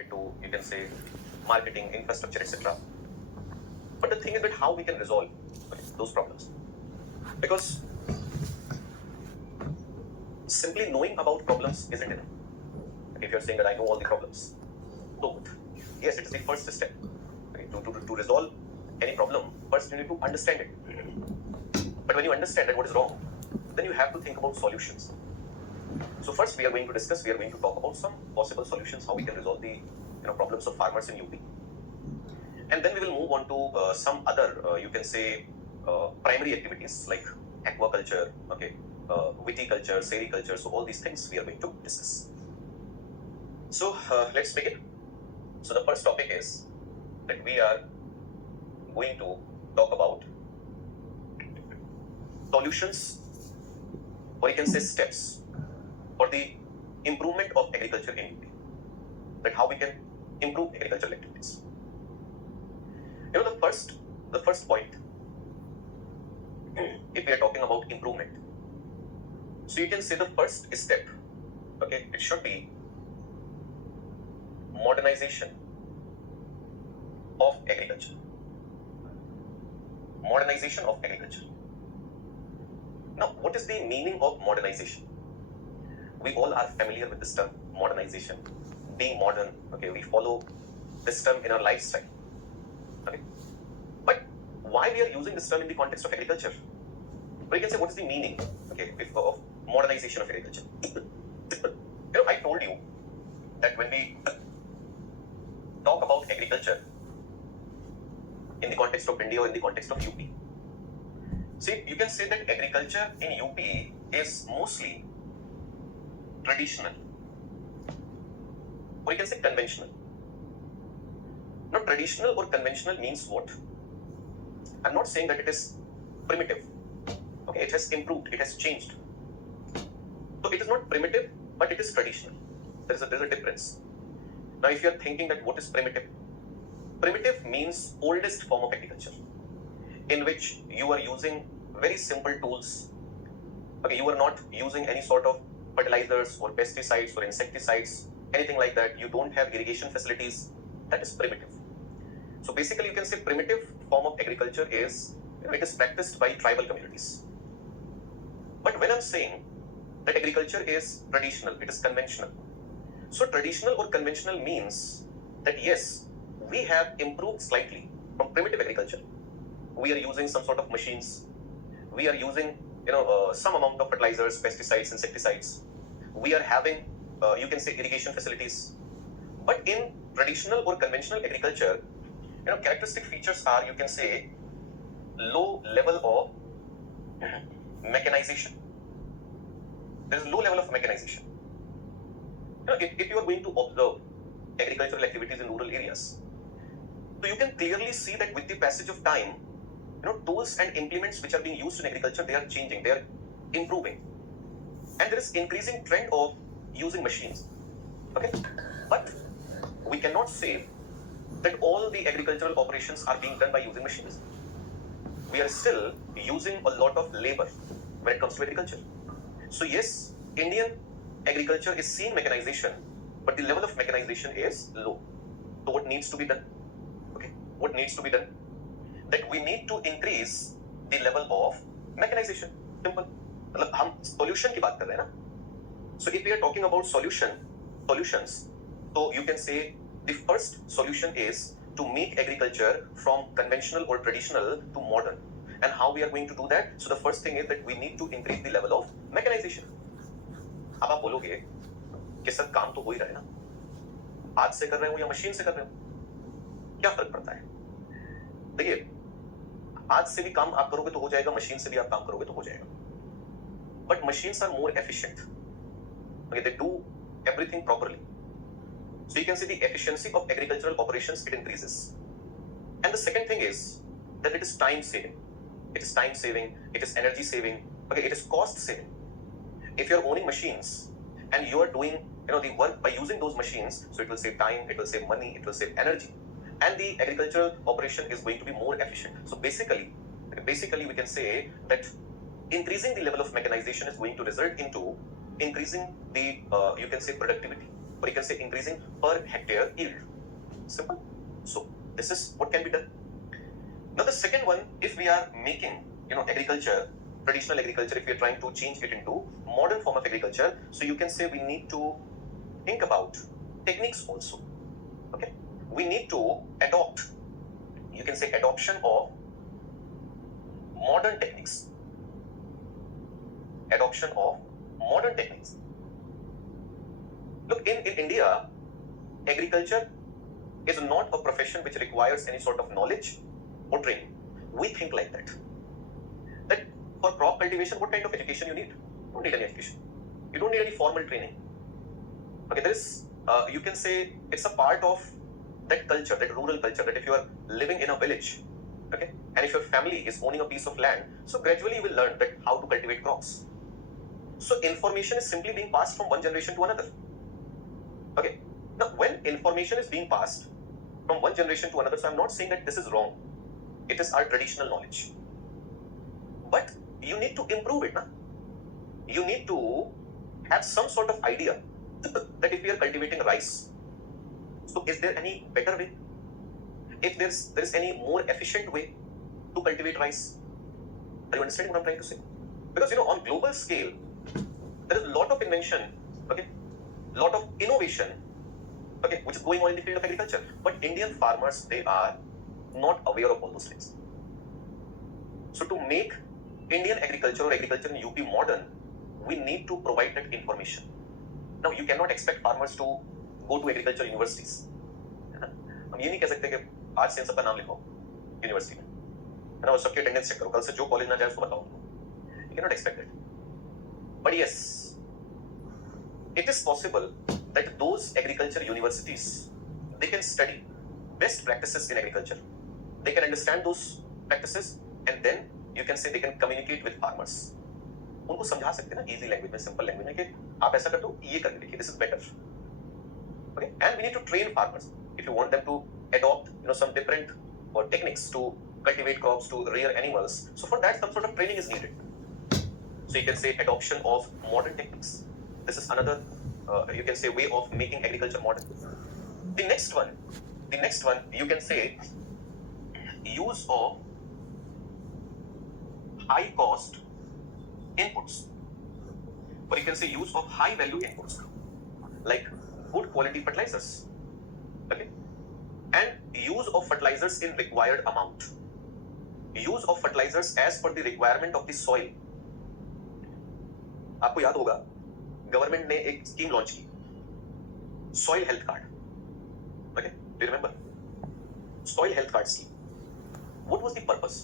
attracted to, you can say, marketing, infrastructure, etc. But the thing is that how we can resolve those problems. Because simply knowing about problems isn't enough. If you're saying that I know all the problems, so yes, it is the first step. To resolve any problem, first you need to understand it. But when you understand that what is wrong, then you have to think about solutions. So first we are going to talk about some possible solutions, how we can resolve the problems of farmers in UP. And then we will move on to some other, you can say, primary activities like aquaculture, viticulture, sericulture. So all these things we are going to discuss. So let's begin. So the first topic is that we are going to talk about solutions, or you can say steps, for the improvement of agriculture in UP. That how we can improve agricultural activities. The first point, if we are talking about improvement, so you can say the first step, it should be modernization of agriculture. Modernization of agriculture. Now, what is the meaning of modernization? We all are familiar with this term, modernization. Being modern, we follow this term in our lifestyle. But why we are using this term in the context of agriculture? Well, you can say, what is the meaning, of modernization of agriculture? I told you that when we talk about agriculture in the context of India or in the context of UP, see, you can say that agriculture in UP is mostly traditional, or you can say conventional. Now, traditional or conventional means what? I'm not saying that it is primitive. It has improved, it has changed. So it is not primitive, but it is traditional. There is a difference. Now, if you are thinking that what is primitive? Primitive means oldest form of agriculture, in which you are using very simple tools. You are not using any sort of fertilizers or pesticides or insecticides, anything like that. You don't have irrigation facilities. That is primitive. So basically, you can say primitive form of agriculture is, it is practiced by tribal communities. But when I'm saying that agriculture is traditional, it is conventional. So traditional or conventional means that yes, we have improved slightly from primitive agriculture. We are using some sort of machines. We are using, some amount of fertilizers, pesticides, insecticides. We are having, you can say, irrigation facilities. But in traditional or conventional agriculture, characteristic features are, you can say, low level of mechanization. There is low level of mechanization. If you are going to observe agricultural activities in rural areas, so you can clearly see that with the passage of time, tools and implements which are being used in agriculture, they are changing, they are improving. And there is increasing trend of using machines. But we cannot say that all the agricultural operations are being done by using machines. We are still using a lot of labor when it comes to agriculture. So yes, Indian agriculture is seeing mechanization, but the level of mechanization is low. So what needs to be done? What needs to be done? That we need to increase the level of mechanization. Simple. हम solution की बात कर रहे हैं ना? So if we are talking about solutions, so you can say the first solution is to make agriculture from conventional or traditional to modern. And how we are going to do that? So the first thing is that we need to increase the level of mechanization. अब आप बोलोगे कि sir काम तो हो ही रहा है ना, हाथ से कर रहे हो या मशीन से कर रहे हो, क्या फर्क पड़ता है? देखिए, हाथ से भी काम आप करोगे तो हो जाएगा, मशीन से भी आप काम करोगे तो हो जाएगा. But machines are more efficient. They do everything properly. So you can see the efficiency of agricultural operations, it increases. And the second thing is that it is time saving. It is time saving, it is energy saving, it is cost saving. If you're owning machines and you are doing the work by using those machines, so it will save time, it will save money, it will save energy. And the agricultural operation is going to be more efficient. So basically we can say that increasing the level of mechanization is going to result into increasing the, you can say, productivity. or you can say increasing per hectare yield. Simple. So this is what can be done. Now the second one, if we are making, agriculture, traditional agriculture, if we are trying to change it into modern form of agriculture, so you can say we need to think about techniques also. Okay, we need to adopt, you can say adoption of modern techniques. Adoption of modern techniques. Look, in India, agriculture is not a profession which requires any sort of knowledge or training. We think like that. That for crop cultivation, what kind of education you need? You don't need any education. You don't need any formal training. Okay, there is, you can say it's a part of that culture, that rural culture, that if you are living in a village, okay, and if your family is owning a piece of land, so gradually you will learn that how to cultivate crops. So information is simply being passed from one generation to another. Okay, now when information is being passed from one generation to another, so I'm not saying that this is wrong. It is our traditional knowledge. But you need to improve it. You need to have some sort of idea that if we are cultivating rice, so is there any better way? If there's any more efficient way to cultivate rice? Are you understanding what I'm trying to say? Because on global scale, there is a lot of invention, okay, lot of innovation, okay, which is going on in the field of agriculture. But Indian farmers, they are not aware of all those things. So to make Indian agriculture or agriculture in UP modern, we need to provide that information. Now you cannot expect farmers to go to agriculture universities. हम ये नहीं कह सकते कि आज से इन सबका नाम लिखो यूनिवर्सिटी में, है ना, और सबके अटेंडेंस चेक करो, कल से जो कॉलेज ना जाए उसको बताओ उनको. You cannot expect it. But yes, it is possible that those agriculture universities, they can study best practices in agriculture. They can understand those practices and then you can say they can communicate with farmers. उनको समझा सकते हैं ना easy language में, simple language में कि आप ऐसा कर दो, ये करके देखिए, this is better. Okay, and we need to train farmers if you want them to adopt, some different techniques to cultivate crops, to rear animals. So for that, some sort of training is needed. So you can say adoption of modern techniques. This is another, you can say, way of making agriculture modern. The next one, you can say use of high cost inputs, or you can say use of high value inputs, like good quality fertilizers, okay, and use of fertilizers in required amount. Use of fertilizers as per the requirement of the soil. आपको याद होगा government ने एक scheme launch की, soil health card. Okay, do you remember soil health card scheme? What was the purpose?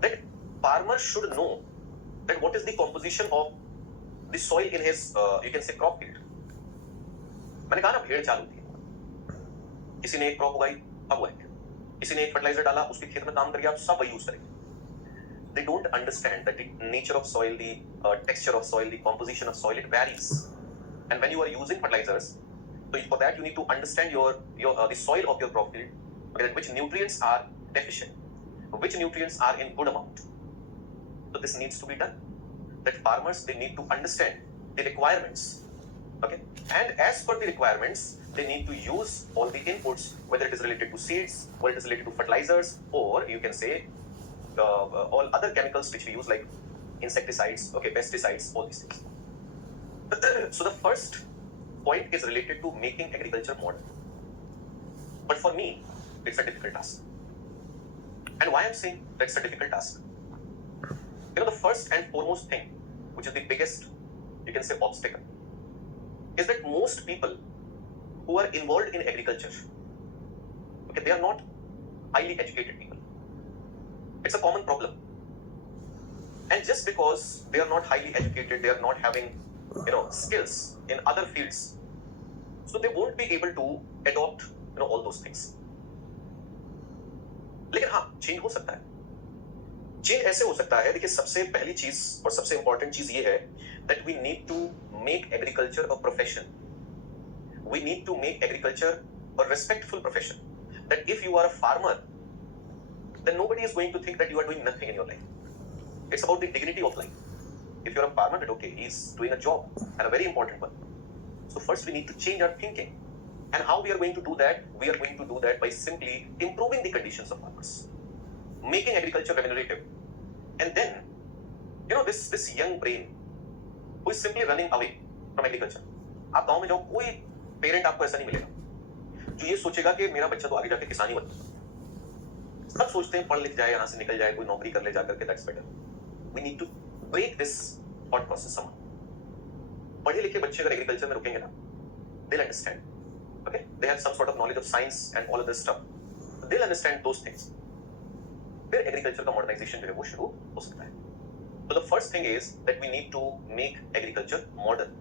That farmer should know that what is the composition of the soil in his, you can say, crop field. मैंने कहा ना, भेड़ चाल होती है, किसी ने एक क्रॉप उगाई, अब उगाएंगे, किसी ने एक फर्टिलाइजर डाला, उसके खेत में काम करके आप सब वही यूज करेंगे. They don't understand that the nature of soil, the texture of soil, the composition of soil, it varies. And when you are using fertilizers, so for that you need to understand your the soil of your crop field, okay, that which nutrients are deficient, which nutrients are in good amount. So this needs to be done. That farmers, they need to understand the requirements, okay, and as per the requirements, they need to use all the inputs, whether it is related to seeds, or it is related to fertilizers, or you can say all other chemicals which we use, like insecticides, okay, pesticides, all these things. So the first point is related to making agriculture modern. But for me, it's a difficult task. And why I'm saying that's a difficult task? The first and foremost thing, which is the biggest, you can say, obstacle, is that most people who are involved in agriculture, okay, they are not highly educated people. It's a common problem. And just because they are not highly educated, they are not having, skills in other fields, so they won't be able to adopt, all those things. लेकिन हाँ, change हो सकता है. Change ऐसे हो सकता है, देखिए, सबसे पहली चीज और सबसे इंपॉर्टेंट चीज ये है that we need to make agriculture a profession. We need to make agriculture a respectful profession. That if you are a farmer, then nobody is going to think that you are doing nothing in your life. It's about the dignity of life. If you're a farmer, that okay, he's doing a job, and a very important one. So first we need to change our thinking. And how we are going to do that? We are going to do that by simply improving the conditions of farmers, making agriculture remunerative. And then, this young brain who is simply running away from agriculture. आप गांव में जाओ, कोई parent आपको ऐसा नहीं मिलेगा जो ये सोचेगा कि मेरा बच्चा तो आगे जाके किसान ही बने। सब सोचते हैं पढ़ लिख जाए, यहाँ से निकल जाए, कोई नौकरी कर ले जाकर के, that's better. We need to break this thought process somehow. पढ़े लिखे बच्चे अगर एग्रीकल्चर में रुकेंगे ना, they'll understand. Okay, they have some sort of knowledge of science and all of this stuff. They'll understand those things. फिर agriculture का modernisation जो है वो शुरू हो सकता है. So the first thing is that we need to make agriculture modern,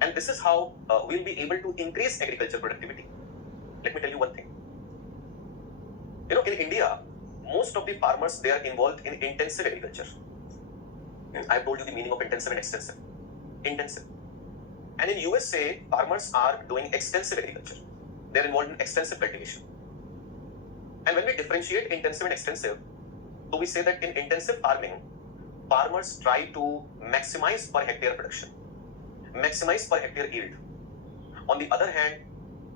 and this is how we'll be able to increase agriculture productivity. Let me tell you one thing. In India, most of the farmers, they are involved in intensive agriculture. I've told you the meaning of intensive and extensive. Intensive. And in USA, farmers are doing extensive agriculture. They're involved in extensive cultivation. And when we differentiate intensive and extensive, so we say that in intensive farming, farmers try to maximize per hectare production, maximize per hectare yield. On the other hand,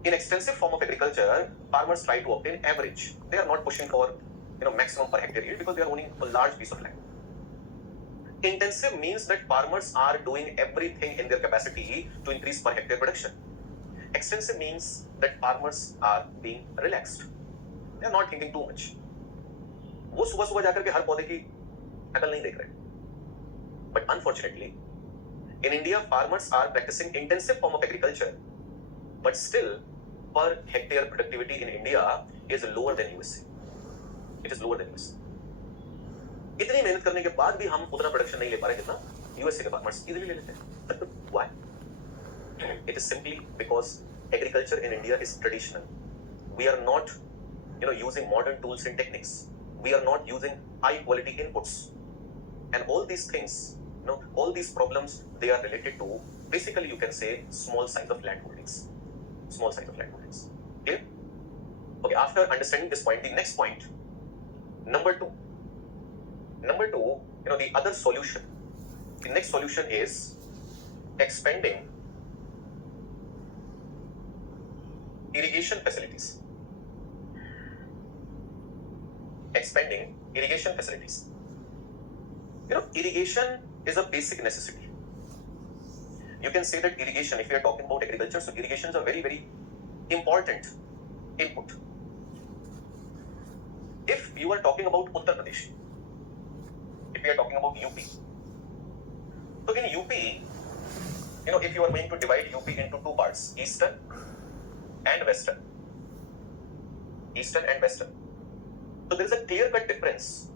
in extensive form of agriculture, farmers try to obtain average. They are not pushing for maximum per hectare yield because they are owning a large piece of land. Intensive means that farmers are doing everything in their capacity to increase per hectare production. Extensive means that farmers are being relaxed. They are not thinking too much. वो सुबह सुबह जाकर के हर पौधे की नकल नहीं देख रहे. But unfortunately, in India, farmers are practicing intensive form of agriculture, but still per hectare productivity in India is lower than USA. It is lower than USA. इतनी मेहनत करने के बाद भी हम उतना प्रोडक्शन नहीं ले पा रहे जितना यूएसए के फार्मर्स इजीली ले लेते हैं. Why? It is simply because agriculture in India is traditional. We are not, using modern tools and techniques. We are not using high quality inputs, and all these things, all these problems, they are related to basically, you can say, small size of land holdings. Small size of land holdings. Clear? Okay. After understanding this point, the next point, number two, the other solution. The next solution is expanding irrigation facilities. Expanding irrigation facilities. Irrigation is a basic necessity. You can say that irrigation, if we are talking about agriculture, so irrigation is a very, very important input. If you are talking about Uttar Pradesh, if we are talking about UP, so in UP, if you are going to divide UP into two parts, eastern and western, so there is a clear-cut difference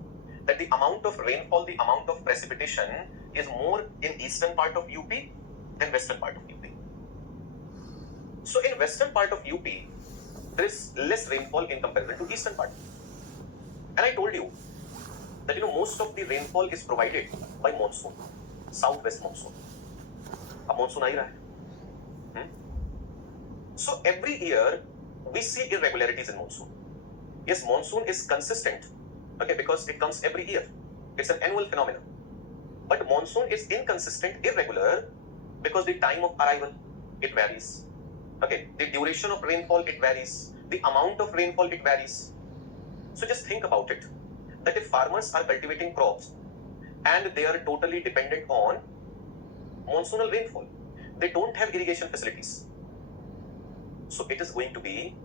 that the amount of rainfall, the amount of precipitation is more in eastern part of UP than western part of UP. So in western part of UP, there is less rainfall in comparison to eastern part. And I told you that most of the rainfall is provided by monsoon, southwest monsoon. अब monsoon आ ही रहा है. So every year we see irregularities in monsoon. Yes, monsoon is consistent, okay, because it comes every year. It's an annual phenomenon. But monsoon is inconsistent, irregular, because the time of arrival, it varies. Okay, the duration of rainfall, it varies. The amount of rainfall, it varies. So just think about it, that if farmers are cultivating crops and they are totally dependent on monsoonal rainfall, they don't have irrigation facilities. So it is going to be,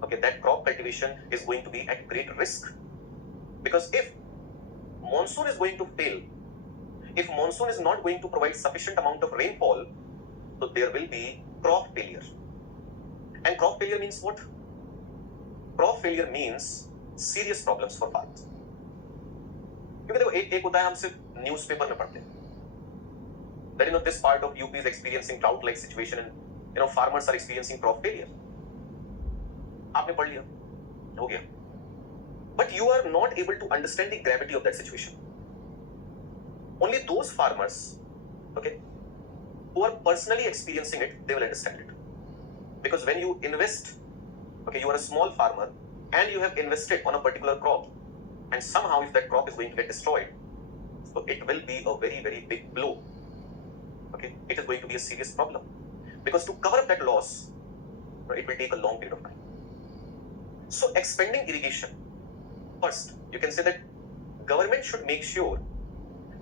that crop cultivation is going to be at great risk. Because if monsoon is going to fail, if monsoon is not going to provide sufficient amount of rainfall, so there will be crop failure. And crop failure means what? Crop failure means serious problems for farmers. क्योंकि देखो एक होता है हम सिर्फ newspaper में पढ़ते हैं that this part of UP is experiencing drought-like situation and farmers are experiencing crop failure. आपने पढ़ लिया, हो गया. But you are not able to understand the gravity of that situation. Only those farmers, who are personally experiencing it, they will understand it. Because when you invest, you are a small farmer and you have invested on a particular crop, and somehow if that crop is going to get destroyed, so it will be a very, very big blow. It is going to be a serious problem. because to cover up that loss, it will take a long period of time. So expanding irrigation, first, you can say that government should make sure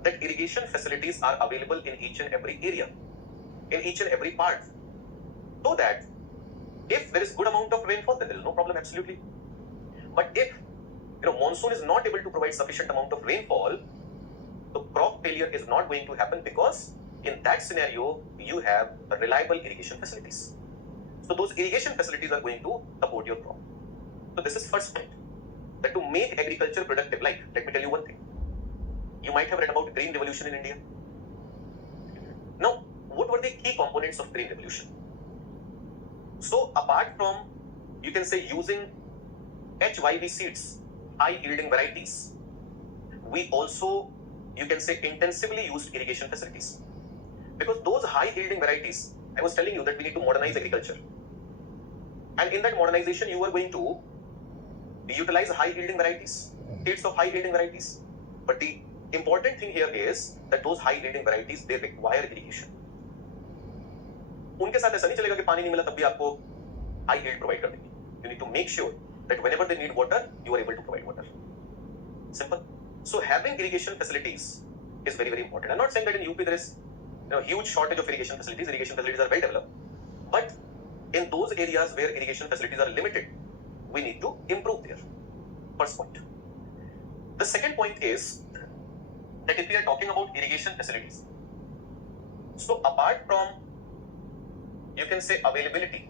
that irrigation facilities are available in each and every area, in each and every part, so that if there is good amount of rainfall, then there is no problem, absolutely. But if monsoon is not able to provide sufficient amount of rainfall, the crop failure is not going to happen, because in that scenario you have reliable irrigation facilities. So those irrigation facilities are going to support your crop. So this is first point, that to make agriculture productive, like, let me tell you one thing. You might have read about Green Revolution in India. Now, what were the key components of Green Revolution? So apart from, you can say, using HYV seeds, high yielding varieties, we also, you can say, intensively used irrigation facilities. Because those high yielding varieties, I was telling you that we need to modernize agriculture. And in that modernization, you are going to utilize high yielding varieties, seeds of high yielding varieties. But the important thing here is that those high yielding varieties, they require irrigation. उनके साथ ऐसा नहीं चलेगा कि पानी नहीं मिला तब भी आपको high yield provide कर देंगे. You need to make sure that whenever they need water, you are able to provide water. Simple. So having irrigation facilities is very, very important. I'm not saying that in UP there is huge shortage of irrigation facilities. Irrigation facilities are well developed. But in those areas where irrigation facilities are limited, we need to improve there. First point. The second point is that if we are talking about irrigation facilities, so apart from, you can say, availability,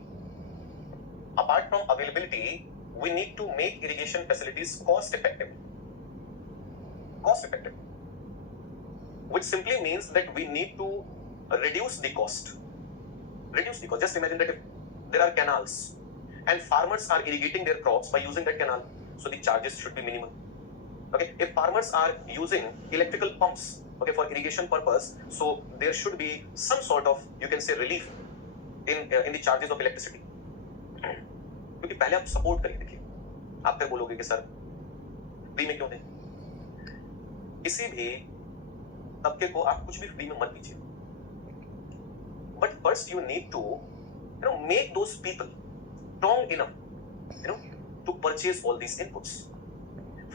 we need to make irrigation facilities cost effective. Which simply means that we need to reduce the cost. Just imagine that if there are canals and farmers are irrigating their crops by using that canal, so the charges should be minimal. Okay, if farmers are using electrical pumps, okay, for irrigation purpose, so there should be some sort of, you can say, relief in the charges of electricity. क्योंकि पहले आप support करिए, देखिए आप फिर बोलोगे कि sir free में क्यों दें, किसी भी तबके को आप कुछ भी फ्री में मत दीजिए. But first you need to make those people strong enough to purchase all these inputs.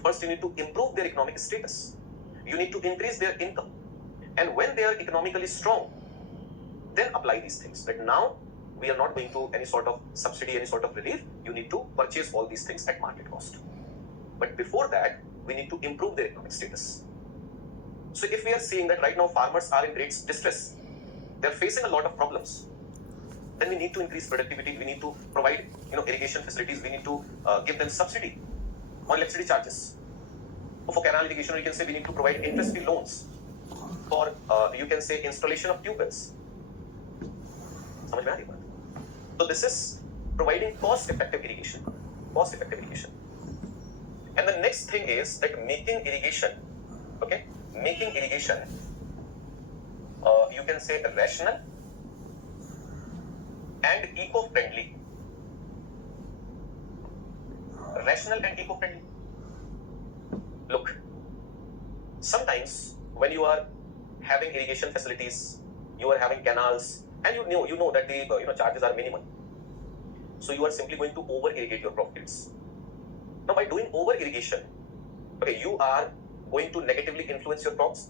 First you need to improve their economic status. You need to increase their income, and when they are economically strong, then apply these things. But now we are not going to any sort of subsidy, any sort of relief. You need to purchase all these things at market cost. But before that, we need to improve their economic status. So if we are seeing that right now farmers are in great distress, they are facing a lot of problems, then we need to increase productivity. We need to provide irrigation facilities. We need to give them subsidy on electricity charges. For canal irrigation, you can say we need to provide interest-free loans for you can say installation of tube wells. समझ में आ रही बात? So this is providing cost-effective irrigation. And the next thing is that making irrigation, you can say rational and eco-friendly. Look, sometimes when you are having irrigation facilities, you are having canals, and you know that the charges are minimal. So you are simply going to over irrigate your crop fields. Now by doing over irrigation, you are going to negatively influence your crops.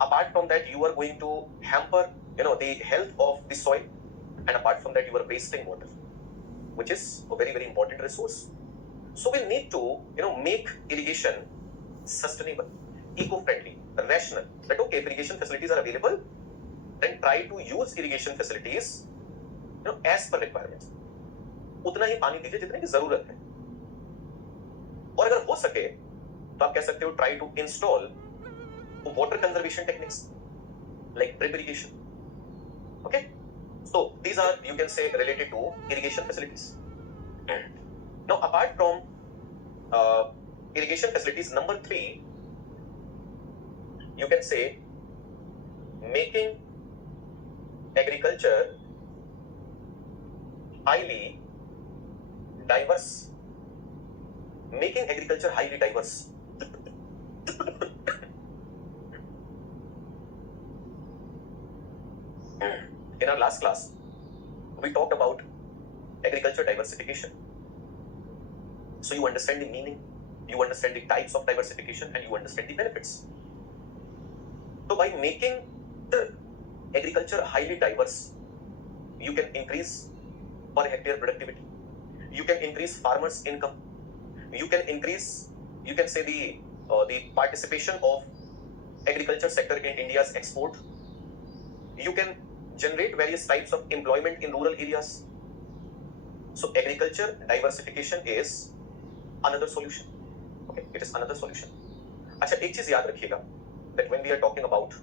Apart from that, you are going to hamper the health of the soil, and apart from that, you are wasting water, which is a very, very important resource. So we need to make irrigation sustainable, eco-friendly, rational. That okay, if irrigation facilities are available, then try to use irrigation facilities as per requirements. उतना ही पानी दीजिए जितने की जरूरत है. और अगर हो सके तो आप कह सकते हो try to install water conservation techniques like drip irrigation. Okay, so these are, you can say, related to irrigation facilities. Now apart from irrigation facilities, number 3, you can say making agriculture highly diverse. In our last class, we talked about agriculture diversification. So you understand the meaning, you understand the types of diversification, and you understand the benefits. So by making the agriculture highly diverse, you can increase per hectare productivity, you can increase farmers' income, you can increase, you can say the participation of agriculture sector in India's export, you can generate various types of employment in rural areas. So agriculture diversification is another solution. Okay, it is another solution. अच्छा, एक चीज याद रखिएगा that when we are talking about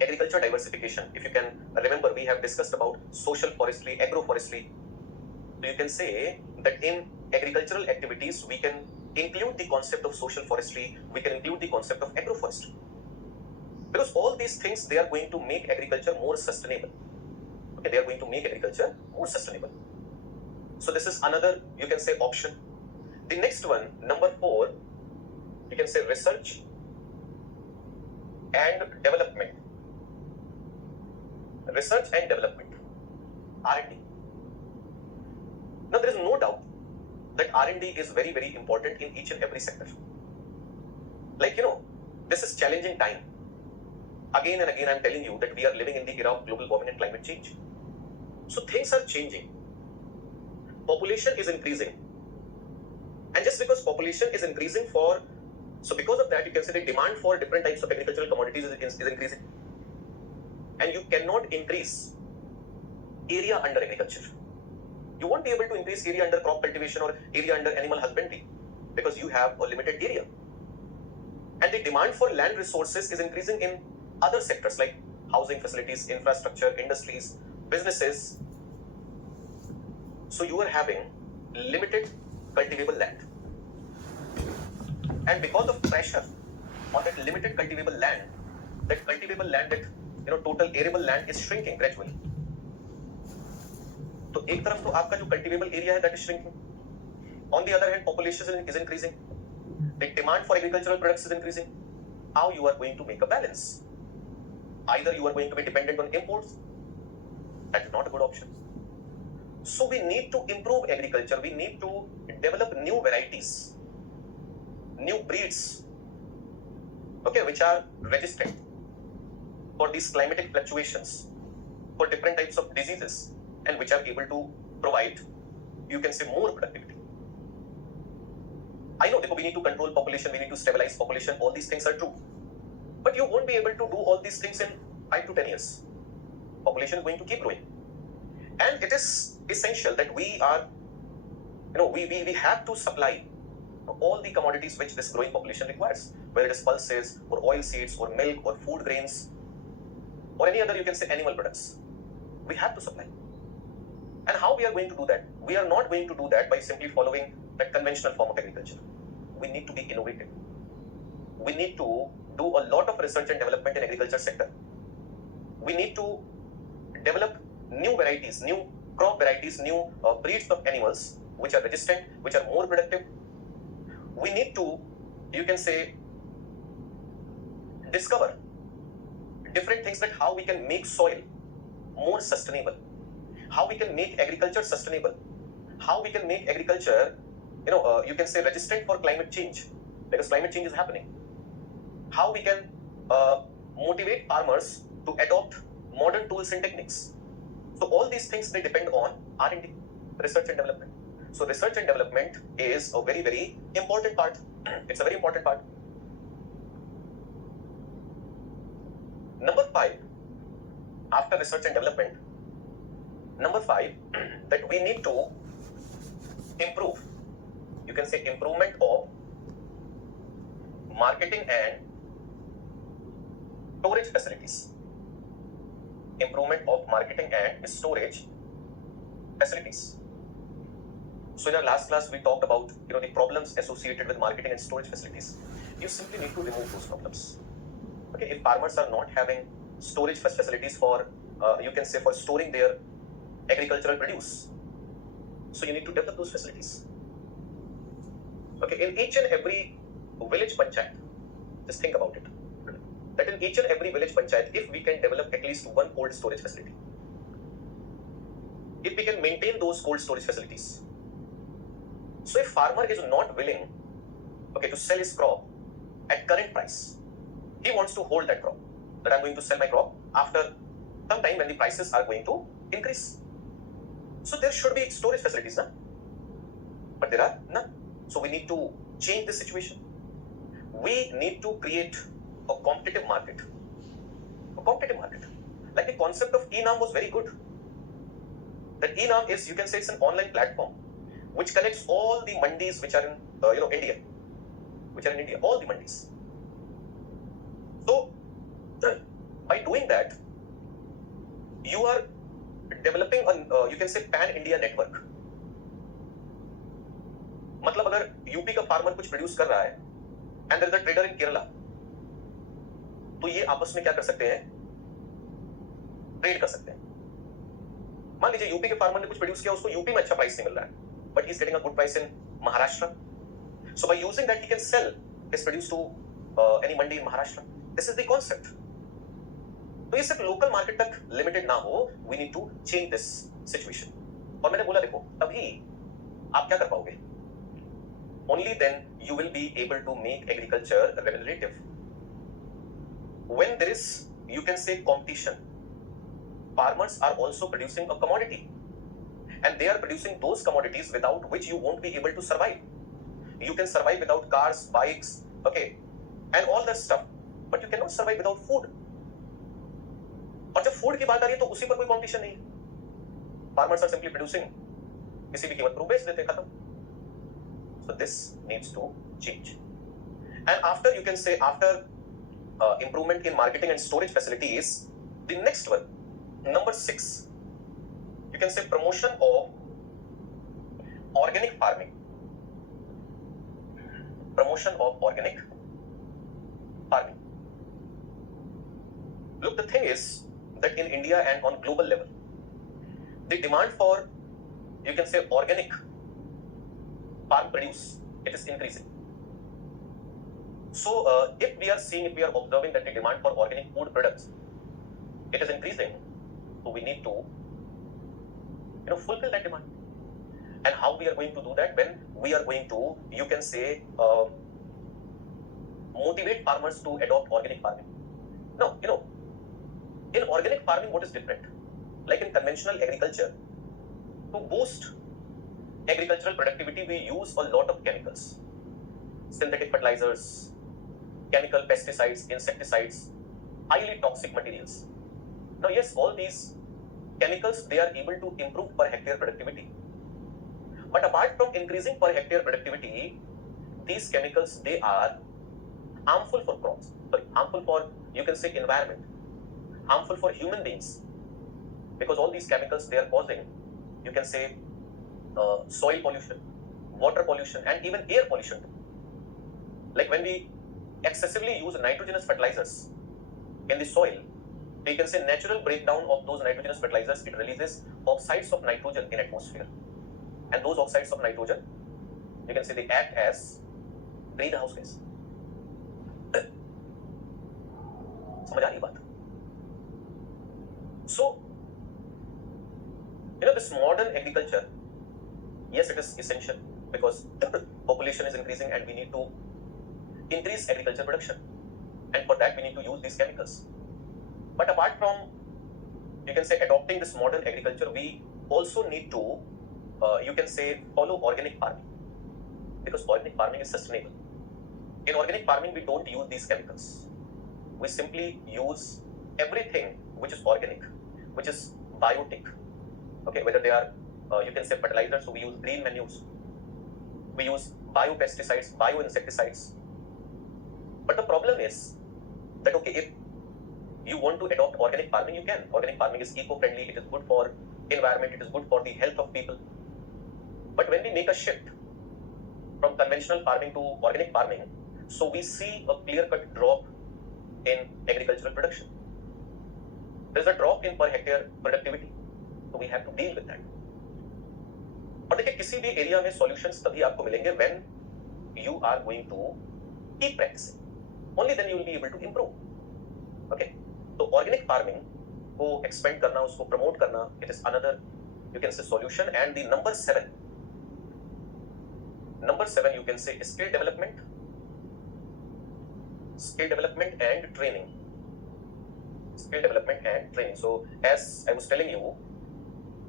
agriculture diversification, if you can remember, we have discussed about social forestry, agroforestry. So you can say that in agricultural activities we can include the concept of social forestry, we can include the concept of agroforestry, because all these things, they are going to make agriculture more sustainable. Okay, they are going to make agriculture more sustainable. So this is another, you can say, option. The next one, number 4, you can say research and development. Research and development, R&D. Now there is no doubt that R&D is very, very important in each and every sector. Like, this is challenging time. Again and again, I'm telling you that we are living in the era of global warming and climate change. So things are changing. Population is increasing. And just because population is increasing so because of that, you can say the demand for different types of agricultural commodities is increasing. And you cannot increase area under agriculture. You won't be able to increase area under crop cultivation or area under animal husbandry because you have a limited area. And the demand for land resources is increasing in other sectors like housing facilities, infrastructure, industries, businesses. So you are having limited cultivable land. And because of pressure on that limited cultivable land, that total arable land is shrinking gradually. तो एक तरफ तो आपका जो cultivable area है, that is shrinking. On the other hand, population is increasing. The demand for agricultural products is increasing. How you are going to make a balance? Either you are going to be dependent on imports. That is not a good option. So we need to improve agriculture. We need to develop new varieties, new breeds, okay, which are resistant for these climatic fluctuations, for different types of diseases, and which are able to provide, you can say, more productivity. I know we need to control population, we need to stabilize population, all these things are true. But you won't be able to do all these things in 5 to 10 years. Population is going to keep growing. And it is essential that we are, we have to supply all the commodities which this growing population requires, whether it is pulses or oil seeds or milk or food grains or any other, you can say, animal products. We have to supply. And how we are going to do that? We are not going to do that by simply following that conventional form of agriculture. We need to be innovative. We need to do a lot of research and development in agriculture sector. We need to develop new varieties, new crop varieties, new breeds of animals which are resistant, which are more productive. We need to, you can say, discover different things, that how we can make soil more sustainable, how we can make agriculture sustainable, how we can make agriculture, you can say, resistant for climate change, because climate change is happening. How we can motivate farmers to adopt modern tools and techniques. So all these things, they depend on R&D, research and development. So research and development is a very, very important part. It's a very important part. Number 5, after research and development, number 5, that we need to improve, you can say, improvement of marketing and storage facilities. Improvement of marketing and storage facilities. So in our last class, we talked about, the problems associated with marketing and storage facilities. You simply need to remove those problems. Okay, if farmers are not having storage facilities for, you can say, for storing their agricultural produce, so you need to develop those facilities. Okay, in each and every village panchayat, just think about it, that in each and every village panchayat, if we can develop at least one cold storage facility, if we can maintain those cold storage facilities. So if farmer is not willing, okay, to sell his crop at current price, he wants to hold that crop, that I'm going to sell my crop after some time when the prices are going to increase. So there should be storage facilities, na? But there are none. So we need to change this situation. We need to create a competitive market. A competitive market. Like the concept of e-Naam was very good. That e-Naam is, you can say, it's an online platform which connects all the mandis which are in India, all the mandis. So by doing that, you are developing a you can say pan-India network. मतलब अगर UP का farmer कुछ produce कर रहा है and there is a trader in Kerala, तो ये आपस में क्या कर सकते हैं, ट्रेड कर सकते हैं. मान लीजिए यूपी के फार्मर ने कुछ प्रोड्यूस किया, उसको यूपी में अच्छा प्राइस नहीं मिल रहा है, but he is getting a good price in Maharashtra. So by using that he can sell his produce to any mandi in Maharashtra. This is the concept. तो ये सिर्फ लोकल मार्केट तक लिमिटेड ना हो, we need to change this situation. और मैंने बोला देखो, तभी आप क्या कर पाओगे, only then you will be able to make agriculture remunerative. When there is, you can say, competition, farmers are also producing a commodity, and they are producing those commodities without which you won't be able to survive. You can survive without cars, bikes, okay, and all that stuff, but you cannot survive without food. और जब food की बात आ रही है तो उसी पर कोई कंपटीशन नहीं है. फार्मर्स आर सिंपली प्रोड्यूसिंग, किसी भी कीमत पर बेच देते, खत्म. So this needs to change. And after, you can say, after improvement in marketing and storage facilities, the next one, number 6, you can say promotion of organic farming. Promotion of organic farming. Look, the thing is that in India and on global level, the demand for, you can say, organic farm produce, it is increasing. So if we are observing that the demand for organic food products, it is increasing, so we need to fulfill that demand. And how we are going to do that? When we are going to, you can say, motivate farmers to adopt organic farming. Now, in organic farming, what is different? Like in conventional agriculture, to boost agricultural productivity, we use a lot of chemicals, synthetic fertilizers, chemical pesticides, insecticides, highly toxic materials. Now, yes, all these chemicals, they are able to improve per hectare productivity. But apart from increasing per hectare productivity, these chemicals, they are harmful for crops, harmful for, you can say, environment, harmful for human beings, because all these chemicals, they are causing, you can say, soil pollution, water pollution, and even air pollution. Like when we excessively use nitrogenous fertilizers in the soil, we can say natural breakdown of those nitrogenous fertilizers, it releases oxides of nitrogen in atmosphere. And those oxides of nitrogen, you can say, they act as greenhouse gas. समझ आ रही बात? So, this modern agriculture, yes, it is essential because population is increasing and we need to increase agriculture production, and for that we need to use these chemicals. But apart from, you can say, adopting this modern agriculture, we also need to, you can say, follow organic farming, because organic farming is sustainable. In organic farming, we don't use these chemicals. We simply use everything which is organic, which is biotic. Okay, whether they are, you can say, fertilizers, so we use green manures, we use biopesticides, bioinsecticides. But the problem is that, okay, if you want to adopt organic farming, you can. Organic farming is eco-friendly, it is good for environment, it is good for the health of people. But when we make a shift from conventional farming to organic farming, so we see a clear-cut drop in agricultural production. There's a drop in per hectare productivity, so we have to deal with that. और देखिए, किसी भी area में solutions तभी आपको मिलेंगे when you are going to keep practicing. Only then you will be able to improve. Okay? तो organic farming को एक्सपेंड करना, उसको प्रमोट करना, it is another you can say solution, and the number seven you can say skill development and training. So as I was telling you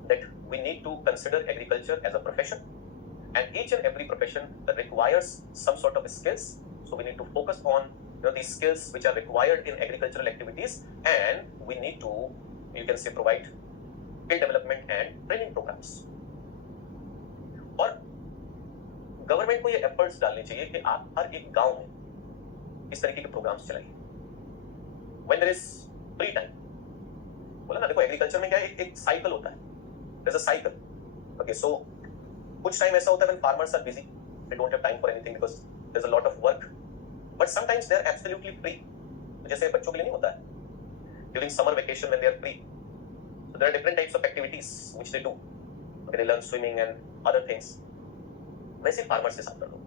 that we need to consider agriculture as a profession, and each and every profession requires some sort of skills. So we need to focus on these skills which are required in agricultural activities, and we need to, you can say, provide skill development and training programs. और government को ये efforts डालने चाहिए कि आप हर एक गांव में इस तरीके के प्रोग्राम्स चलाइए. When there is free time, बोला ना, देखो एग्रीकल्चर में क्या है, एक साइकिल होता है. There's a cycle. Okay, so कुछ टाइम ऐसा होता है when farmers are busy, they don't have time for anything because there's a lot of work. But sometimes they are absolutely free. जैसे बच्चों के लिए नहीं होता है. During summer vacation when they are free, so there are different types of activities which they do. Okay, they learn swimming and other things. वैसे farmers के साथ कर लो.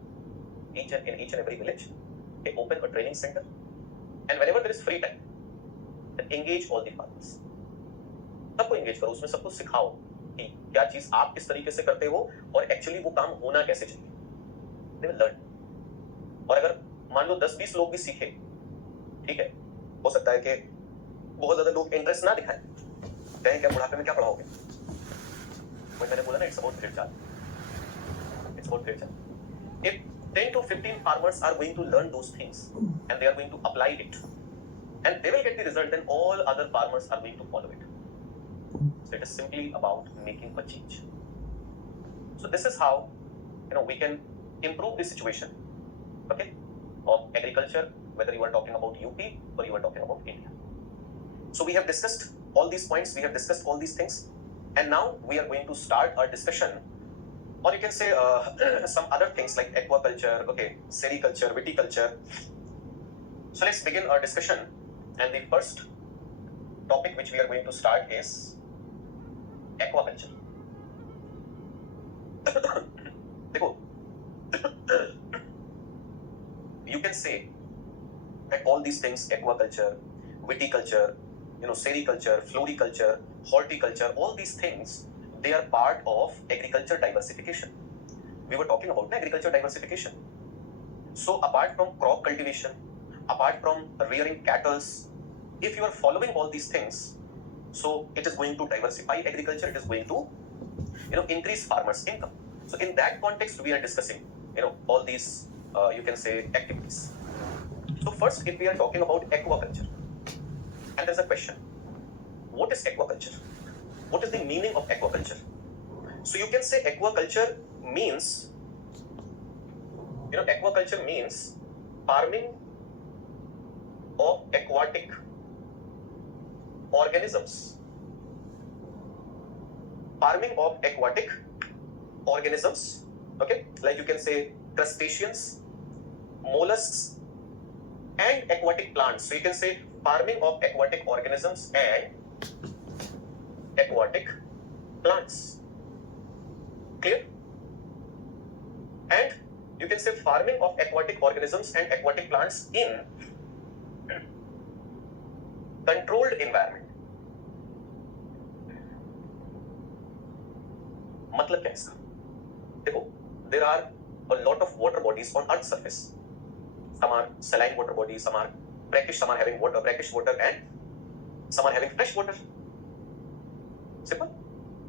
In each and every village, they open a training center, and whenever there is free time, then engage all the farmers. सबको engage करो, उसमें सबको सिखाओ कि क्या चीज आप किस तरीके से करते हो और एक्चुअली वो काम होना कैसे चाहिए. They will learn. और अगर मान लो 10-20 लोग भी सीखे, ठीक है, हो सकता है कि बहुत ज्यादा लोग इंटरेस्ट ना दिखाएं, कहें क्या बुढ़ापे में क्या पढ़ाओगे. वही मैंने बोला ना, it's about great child. If 10 to 15 farmers are going to learn those things and they are going to apply it, and they will get the result, then all other farmers are going to follow it. So it is simply about making a change. So this is how we can improve the situation, okay, of agriculture, whether you are talking about UP or you are talking about India. So we have discussed all these points, we have discussed all these things, and now we are going to start our discussion, or you can say some other things like aquaculture, okay, sericulture, viticulture. So let's begin our discussion, and the first topic which we are going to start is aquaculture. देखो, you can say that all these things, aquaculture, viticulture, sericulture, floriculture, horticulture, all these things, they are part of agriculture diversification. We were talking about agriculture diversification. So apart from crop cultivation, apart from rearing cattle, if you are following all these things, so it is going to diversify agriculture, it is going to increase farmers' income. So in that context, we are discussing all these you can say activities. So first, if we are talking about aquaculture, and there's a question, what is aquaculture? What is the meaning of aquaculture? So you can say aquaculture means farming of aquatic organisms. Okay, like you can say crustaceans, mollusks, and aquatic plants. So you can say farming of aquatic organisms and aquatic plants. Clear? And you can say farming of aquatic organisms and aquatic plants in controlled environment. मतलब क्या है इसका? देखो, there are a lot of water bodies on Earth's surface. Some are saline water bodies, some are brackish, some are having brackish water, and some are having fresh water. Simple.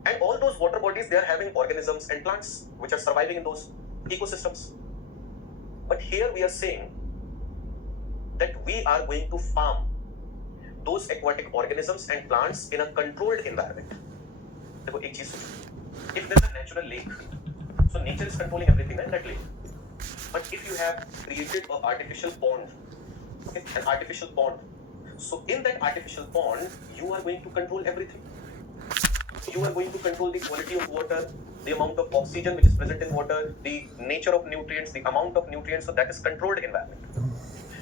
And all those water bodies, they are having organisms and plants which are surviving in those ecosystems. But here we are saying that we are going to farm those aquatic organisms and plants in a controlled environment. देखो एक चीज सोचो, if there is a natural lake, so nature is controlling everything in that lake. But if you have created an artificial pond, okay, an artificial pond, so in that artificial pond, you are going to control everything. You are going to control the quality of water, the amount of oxygen which is present in water, the nature of nutrients, the amount of nutrients. So that is controlled environment.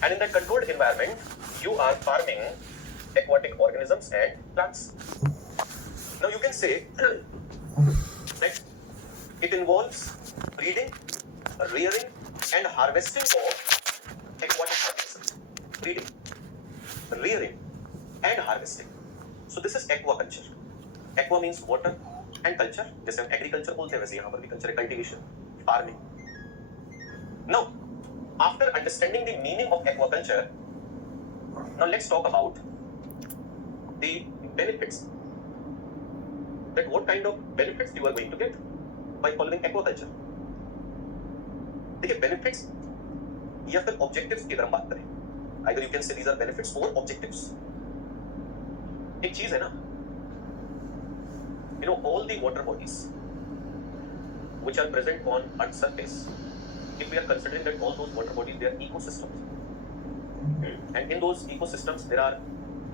And in that controlled environment, you are farming aquatic organisms and plants. Now you can say that it involves breeding, rearing, and harvesting of aquatic organisms. Breeding, rearing, and harvesting. So this is aquaculture. Aqua means water, and culture, जैसे हम agriculture बोलते हैं वैसे यहाँ पर भी culture है, cultivation, farming. Now after understanding the meaning of aquaculture, now let's talk about the benefits, that what kind of benefits you are going to get by following aquaculture. देखिए benefits या फिर objectives की अगर हम बात करें, either you can say these are benefits or objectives. एक चीज है ना, you know all the water bodies which are present on Earth's surface, if we are considering that all those water bodies they are ecosystems, and in those ecosystems there are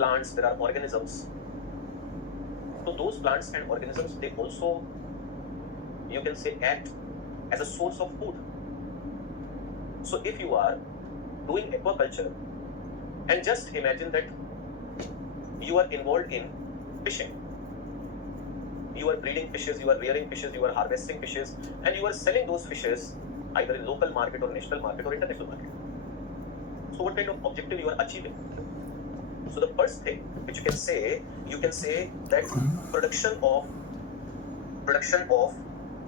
plants, there are organisms. So those plants and organisms they also, you can say, act as a source of food. So if you are doing aquaculture and just imagine that you are involved in fishing, you are breeding fishes, you are rearing fishes, you are harvesting fishes, and you are selling those fishes either in local market or national market or international market. So what kind of objective you are achieving? So the first thing which you can say that production of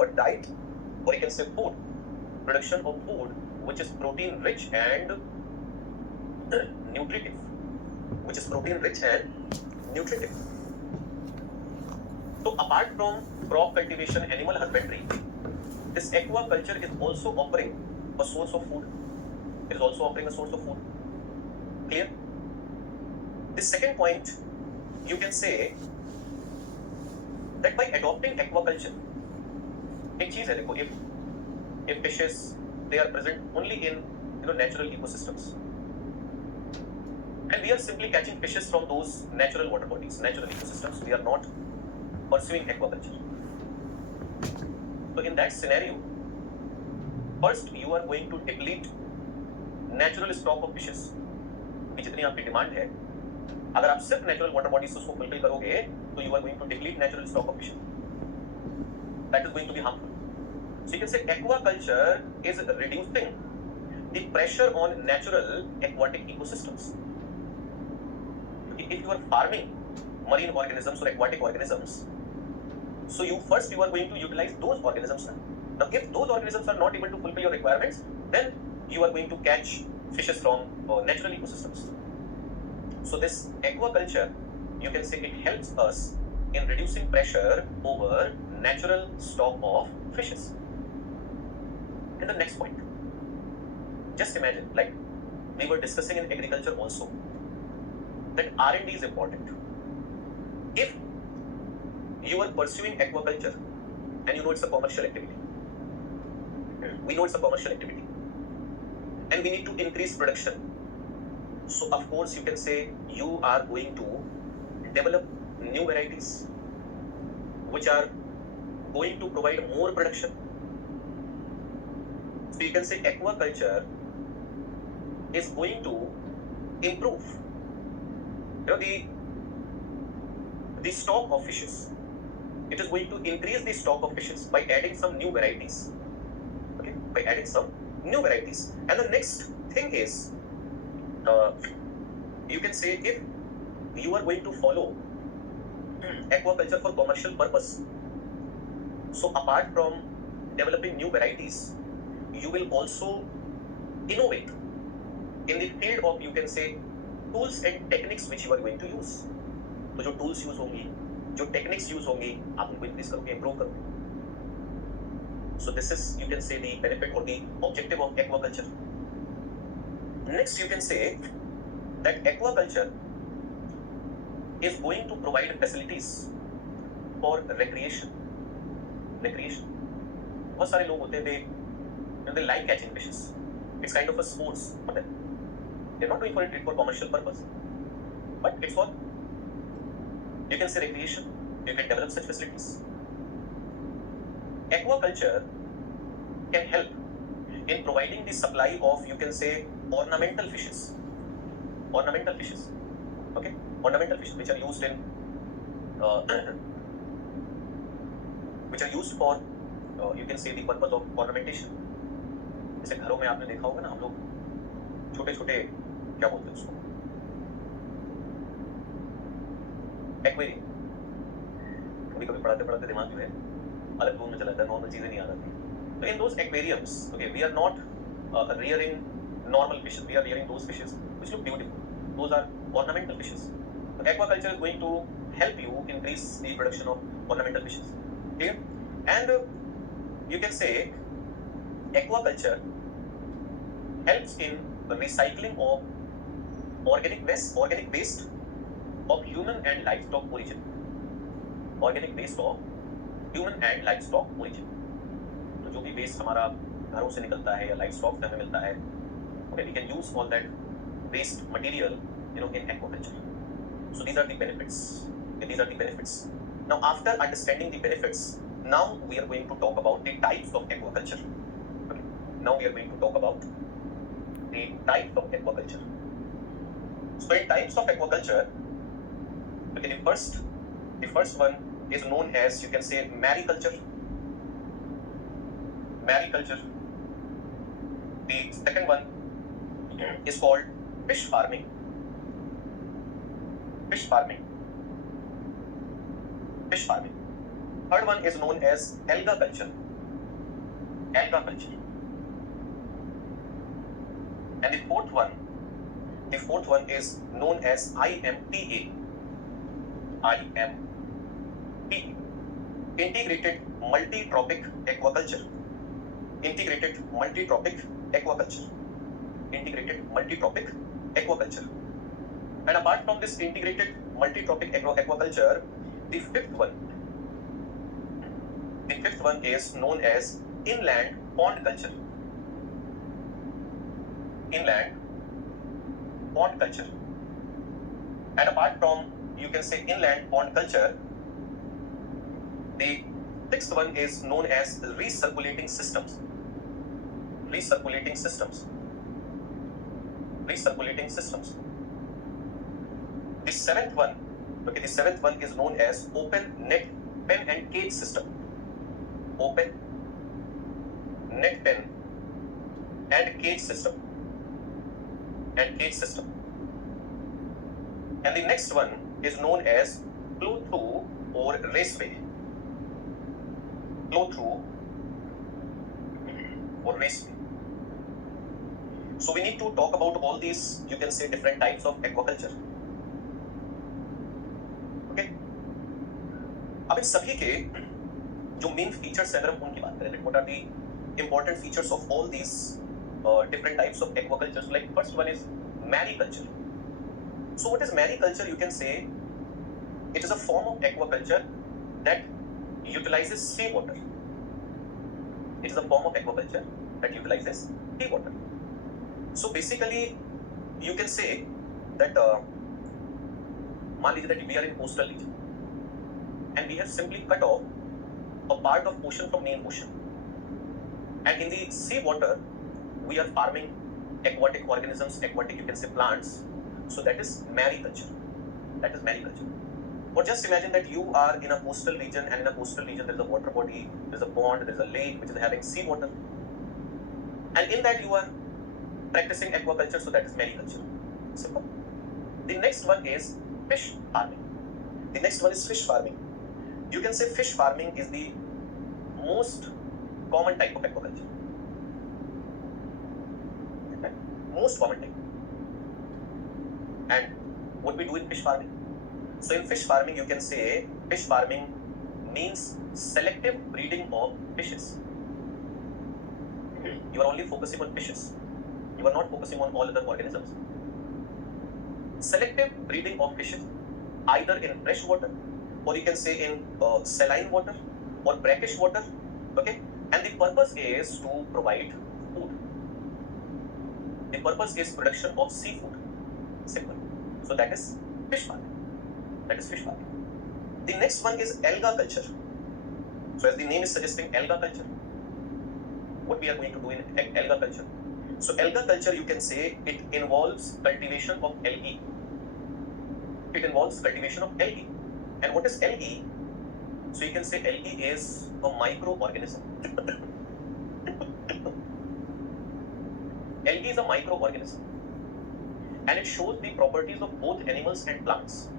a diet, or you can say food, production of food which is protein rich and nutritive, So apart from crop cultivation, animal husbandry, this aquaculture is also offering a source of food. Clear? The second point, you can say that by adopting aquaculture, एक चीज है देखो, if fishes they are present only in natural ecosystems, and we are simply catching fishes from those natural water bodies, natural ecosystems, we are not pursuing aquaculture. So in that scenario, first you are going to deplete natural stock of fishes की जितनी आपकी demand है, अगर आप सिर्फ natural water bodies से उसको fulfil करोगे तो you are going to deplete natural stock of fish, that is going to be harmful. So you can say aquaculture is reducing the pressure on natural aquatic ecosystems. If you are farming marine organisms और aquatic organisms, so you are going to utilize those organisms now. If those organisms are not able to fulfill your requirements, then you are going to catch fishes from natural ecosystems. So this aquaculture, you can say, it helps us in reducing pressure over natural stock of fishes. And the next point, just imagine, like we were discussing in agriculture also, that R&D is important. If you are pursuing aquaculture and you know it's a commercial activity, and we need to increase production, so of course you can say you are going to develop new varieties which are going to provide more production. So you can say aquaculture is going to improve the stock of fishes. It is going to increase the stock of fishes by adding some new varieties. Okay, by adding some new varieties. And the next thing is, you can say, if you are going to follow aquaculture for commercial purpose, so apart from developing new varieties, you will also innovate in the field of, you can say, tools and techniques which you are going to use. तो जो tools use होंगी, जो techniques use होंगी, आप उनको increase करोगे, improve करोगे. So this is, you can say, the benefit और the objective of aquaculture. Next you can say that aquaculture is going to provide facilities for recreation. बहुत सारे लोग होते हैं, they like catching fishes. It's kind of a sports for them. They're not doing for it for commercial purpose, but it's for, you can say, recreation. You can develop such facilities. Aquaculture can help in providing the supply of, you can say, ornamental fishes. Okay, ornamental fishes which are used in for, you can say, the purpose of ornamentation. जैसे घरों में आपने देखा होगा ना, हम लोग छोटे छोटे, क्या बोलते हैं उसको, एक्वेरियम. कभी कभी पढ़ाते पढ़ाते दिमाग जो है अलग जोन में चला जाता है, नॉर्मल चीजें नहीं आ जाती. So in those aquariums, okay, we are not rearing normal fishes. We are rearing those fishes which look beautiful. Those are ornamental fishes. So aquaculture is going to help you increase the production of ornamental fishes. Clear? And you can say aquaculture helps in the recycling of organic waste of human and livestock origin. Organic waste of human and livestock origin. तो जो भी waste हमारा घरों से निकलता है या livestock से हमें मिलता है, okay, we can use all that waste material, in aquaculture. So these are the benefits. Okay, these are the benefits. Now, after understanding the benefits, now we are going to talk about the types of aquaculture. Okay. Now we are going to talk about the types of aquaculture. So in types of aquaculture, okay, the first one is known as, you can say, mariculture. Mariculture. The second one is called fish farming. Fish farming. Fish farming. Third one is known as alga culture. Alga culture. And the fourth one is known as IMTA. IMTA. Integrated multi-tropic aquaculture. Integrated multi-tropic aquaculture. Integrated multi-tropic aquaculture. And apart from this integrated multi-tropic aquaculture, the fifth one is known as inland pond culture. Inland pond culture. And apart from, you can say, inland pond culture, the sixth one is known as recirculating systems. Recirculating systems. Recirculating systems. The seventh one is known as open net pen and cage system. Open net pen and cage system. And cage system. And the next one is known as flow through or raceway. Flow through or raceway. So we need to talk about all these, you can say, different types of aquaculture. Okay? अब इन सभी के जो main features हैं, अगर हम उनकी बात करें, what are the important features of all these different types of aquaculture? So like first one is mariculture. So what is mariculture? You can say it is a form of aquaculture that utilizes seawater. It is a form of aquaculture that utilizes seawater. So basically, you can say that मान लीजिए that we are in coastal region and we have simply cut off a part of ocean from main ocean, and in the sea water we are farming aquatic organisms, aquatic, you can say, plants. So that is mariculture. That is mariculture. Or just imagine that you are in a coastal region, and in a coastal region there is a water body, there is a pond, there is a lake which is having sea water, and in that you are practicing aquaculture. So that is mariculture. Simple. The next one is fish farming. The next one is fish farming. You can say fish farming is the most common type of aquaculture. Most common type. And what we do in fish farming? So in fish farming, you can say fish farming means selective breeding of fishes. You are only focusing on fishes. You are not focusing on all other organisms. Selective breeding of fishes, either in fresh water, or you can say in saline water or brackish water. Okay, and the purpose is to provide food. The purpose is production of seafood. Simple. So that is fish farming. That is fish farming. The next one is alga culture. So as the name is suggesting, alga culture. What we are going to do in alga culture? So alga culture, you can say it involves cultivation of algae. It involves cultivation of algae. And what is algae? So you can say algae is a microorganism. Algae is a microorganism, and it shows the properties of both animals and plants.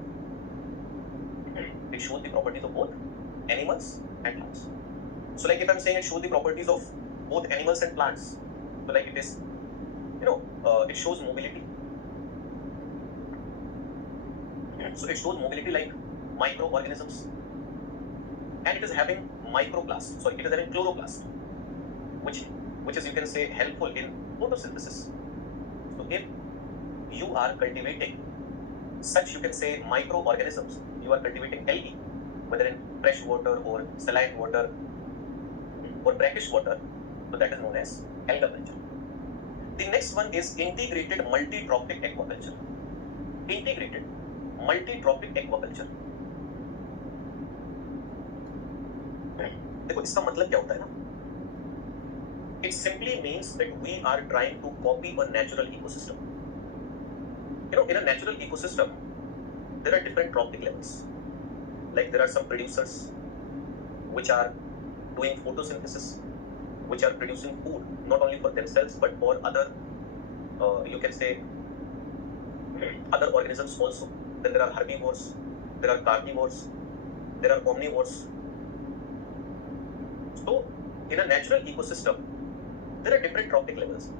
It shows the properties of both animals and plants. So like if I'm saying it shows the properties of both animals and plants, so like it is, it shows mobility. So it shows mobility like microorganisms, and it is having microplast. Sorry, it is having chloroplast, which is, you can say, helpful in photosynthesis. So if you are cultivating such, you can say, microorganisms, you are cultivating algae, whether in fresh water or saline water or brackish water, so that is known as algal culture. The next one is integrated multi-trophic aquaculture. Integrated multi-trophic aquaculture. देखो इसका मतलब क्या होता है ना? It simply means that we are trying to copy a natural ecosystem. In a natural ecosystem, there are different trophic levels. Like there are some producers which are doing photosynthesis, which are producing food not only for themselves but for other, you can say, other organisms also. Then there are herbivores, there are carnivores, there are omnivores. So in a natural ecosystem, there are different trophic levels,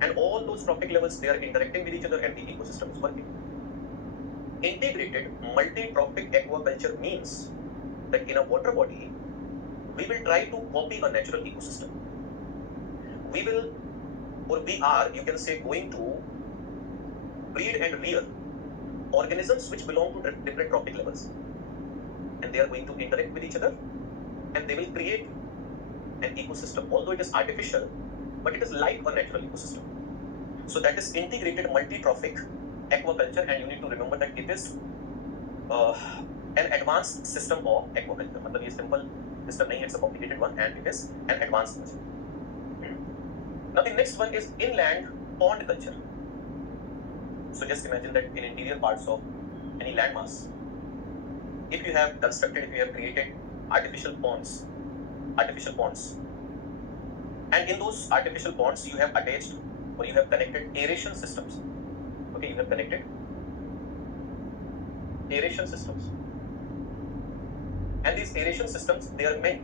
and all those trophic levels, they are interacting with each other and the ecosystem is working. Integrated multi-trophic aquaculture means that in a water body, we will try to copy a natural ecosystem. We are, you can say, going to breed and rear organisms which belong to different trophic levels, and they are going to interact with each other, and they will create an ecosystem. Although it is artificial, but it is like a natural ecosystem. So that is integrated multi-trophic aquaculture, and you need to remember that it is an advanced system of aquaculture. मतलब ये simple system नहीं है, it's a complicated one, and it is an advanced system. Now the next one is inland pond culture. So just imagine that in interior parts of any landmass, if you have created artificial ponds, and in those artificial ponds you have attached or you have connected aeration systems. Okay, you have connected aeration systems, and these aeration systems, they are meant,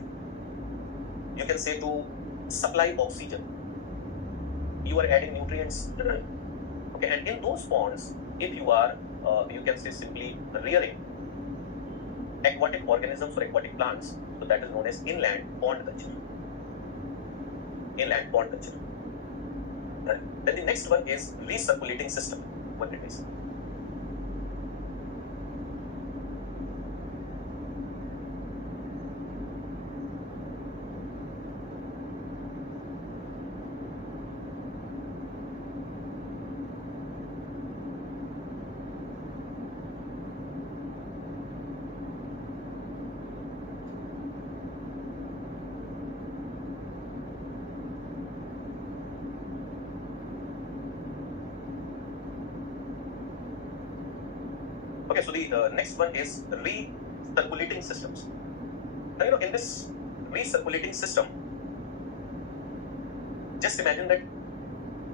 you can say, to supply oxygen. You are adding nutrients. Okay, and in those ponds, if you are, you can say, simply rearing aquatic organisms or aquatic plants, so that is known as inland pond culture. Inland pond culture. Then the next one is recirculating system. What it is? Okay, so the next one is recirculating systems. Now, in this recirculating system, just imagine that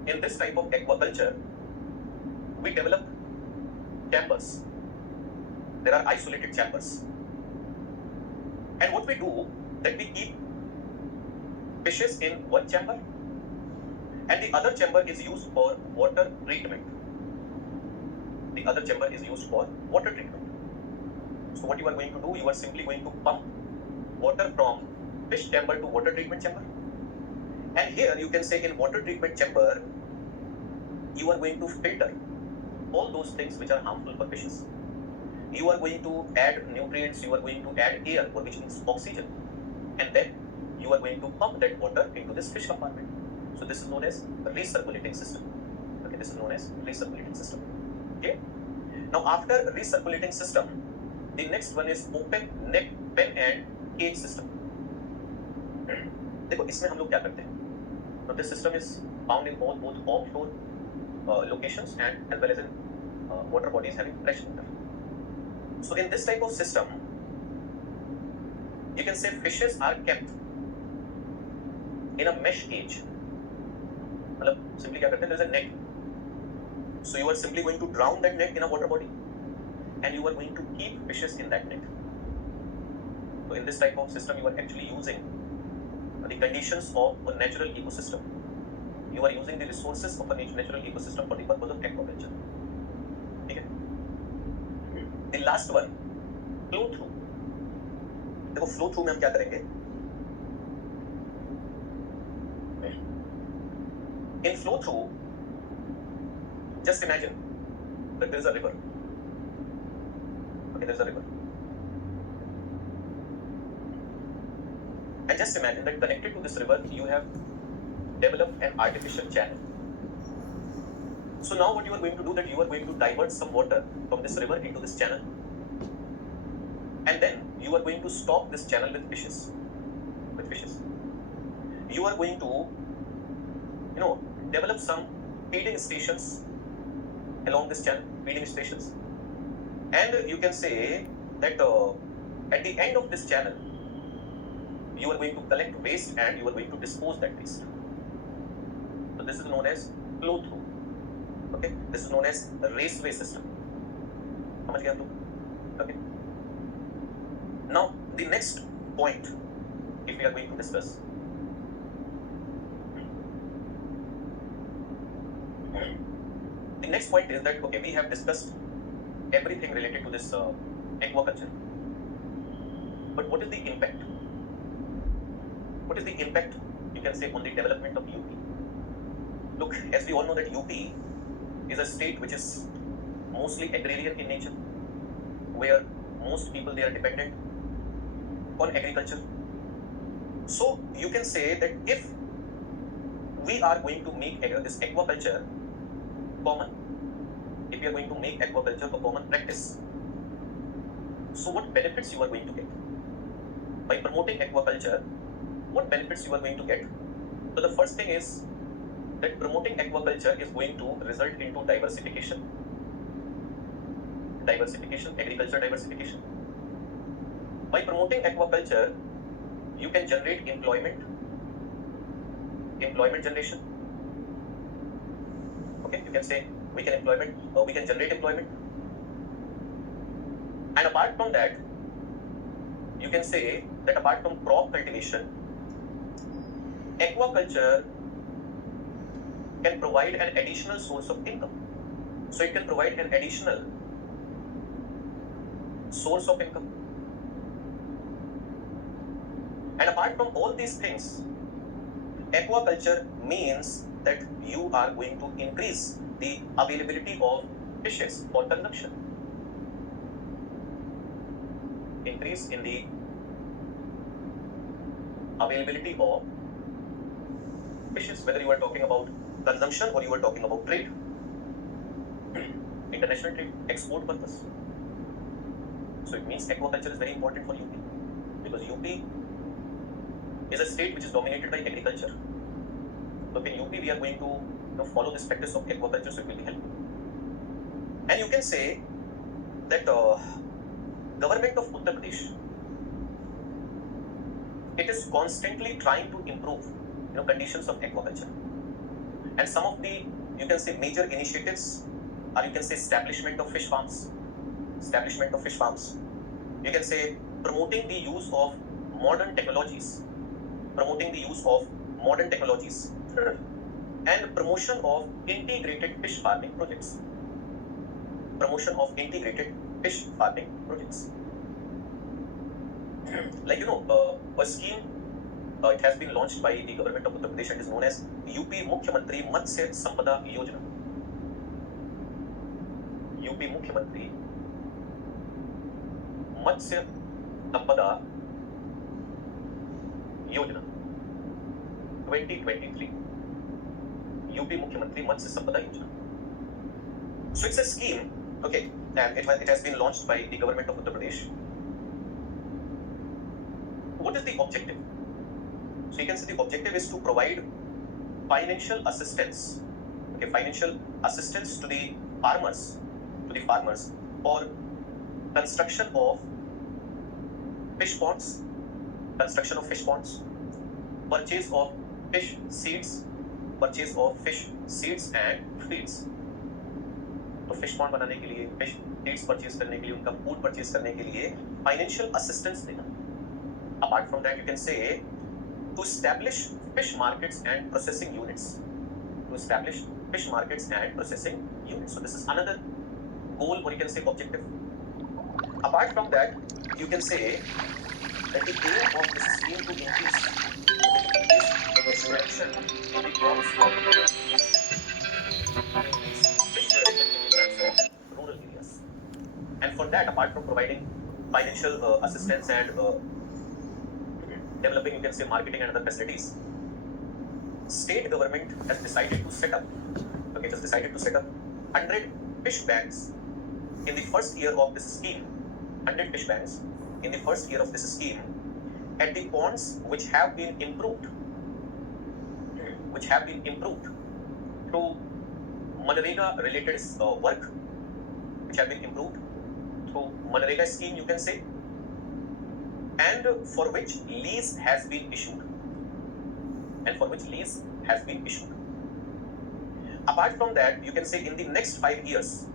in this type of aquaculture, we develop chambers. There are isolated chambers. And what we do, that we keep fishes in one chamber, and the other chamber is used for water treatment. The other chamber is used for water treatment. So what you are going to do, you are simply going to pump water from fish chamber to water treatment chamber. And here you can say in water treatment chamber, you are going to filter all those things which are harmful for fishes. You are going to add nutrients, you are going to add air, which means oxygen. And then you are going to pump that water into this fish compartment. So this is known as recirculating system. Okay, this is known as recirculating system. Okay. Now after recirculating system, the next one is open neck pen and cage system. देखो इसमें हम लोग क्या करते हैं? Now this system is found in both offshore locations and as well as in water bodies having fresh water. So in this type of system, you can say fishes are kept in a mesh cage. मतलब simply क्या करते हैं? There is a net. So you are simply going to drown that net in a water body, and you are going to keep fishes in that net. So in this type of system, you are actually using the conditions of a natural ecosystem. You are using the resources of a natural ecosystem for the purpose of aquaculture. ठीक है? The last one, flow through. देखो flow through में हम क्या करेंगे? In flow through, just imagine that there is a river. Okay, there is a river. And just imagine that connected to this river, you have developed an artificial channel. So now what you are going to do, that you are going to divert some water from this river into this channel. And then you are going to stop this channel with fishes. You are going to, develop some feeding stations along this channel, feeding stations. And you can say that at the end of this channel, you are going to collect waste and you are going to dispose that waste. So this is known as flow through. Okay, this is known as a raceway system. समझ गए आप लोग? Okay. Now the next point, if we are going to discuss, the next point is that we have discussed everything related to this aquaculture. But what is the impact? What is the impact, you can say, on the development of UP? Look, as we all know that UP is a state which is mostly agrarian in nature, where most people they are dependent on agriculture. So you can say that if we are going to make this aquaculture common, if you are going to make aquaculture a common practice, so what benefits you are going to get? By promoting aquaculture, what benefits you are going to get? So the first thing is that promoting aquaculture is going to result into diversification, agriculture diversification. By promoting aquaculture, you can generate employment generation. Okay, you can say we can generate employment. And apart from that, you can say that apart from crop cultivation, aquaculture can provide an additional source of income. So it can provide an additional source of income. And apart from all these things, aquaculture means that you are going to increase the availability of fishes for consumption. Increase in the availability of fishes, whether you are talking about consumption or you are talking about trade, international trade, export purpose. So it means aquaculture is very important for UP, because UP is a state which is dominated by agriculture. So in UP we are going to follow this practice of aquaculture, so it will be helpful. And you can say that government of Uttar Pradesh, it is constantly trying to improve conditions of aquaculture. And some of the, you can say, major initiatives are, you can say, establishment of fish farms. You can say promoting the use of modern technologies, and promotion of integrated fish farming projects. Like a scheme, it has been launched by the government of Uttar Pradesh and is known as UP Mukhyamantri Matsya Sampada Yojana. UP Mukhyamantri Matsya Sampada Yojana 2023. UP Mukhyamantri Matsya Sampada Yojana. So it's a scheme, okay, and it has been launched by the government of Uttar Pradesh. What is the objective? So you can say the objective is to provide financial assistance to the farmers for construction of fish ponds, purchase of fish seeds and feeds. तो fish pond बनाने के लिए, fish feeds purchase करने के लिए, उनका food purchase करने के लिए फाइनेंशियल असिस्टेंस देना. Apart from that, you can say to establish fish markets and processing units. To establish fish markets and processing units. So this is another goal, or you can say objective. Apart from that, you can say that the aim of this scheme to increase extraction in the ponds of fish production in the lands of rural areas. And for that, apart from providing financial assistance and developing, you can say, marketing and other facilities, state government has decided to set up 100 fish banks in the first year of this scheme. 100 fish banks in the first year of this scheme at the ponds which have been improved through Manrega related work, which have been improved through Manrega scheme, you can say, and for which lease has been issued. Apart from that, you can say in the next 5 years,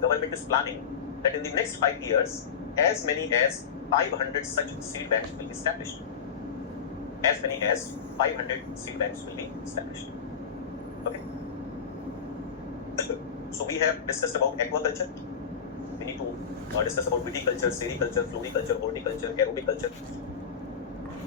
government is planning that in the next 5 years, as many as 500 such seed banks will be established. Okay. So we have discussed about aquaculture. We need to discuss about viticulture, sericulture, floriculture, horticulture, aerobic culture.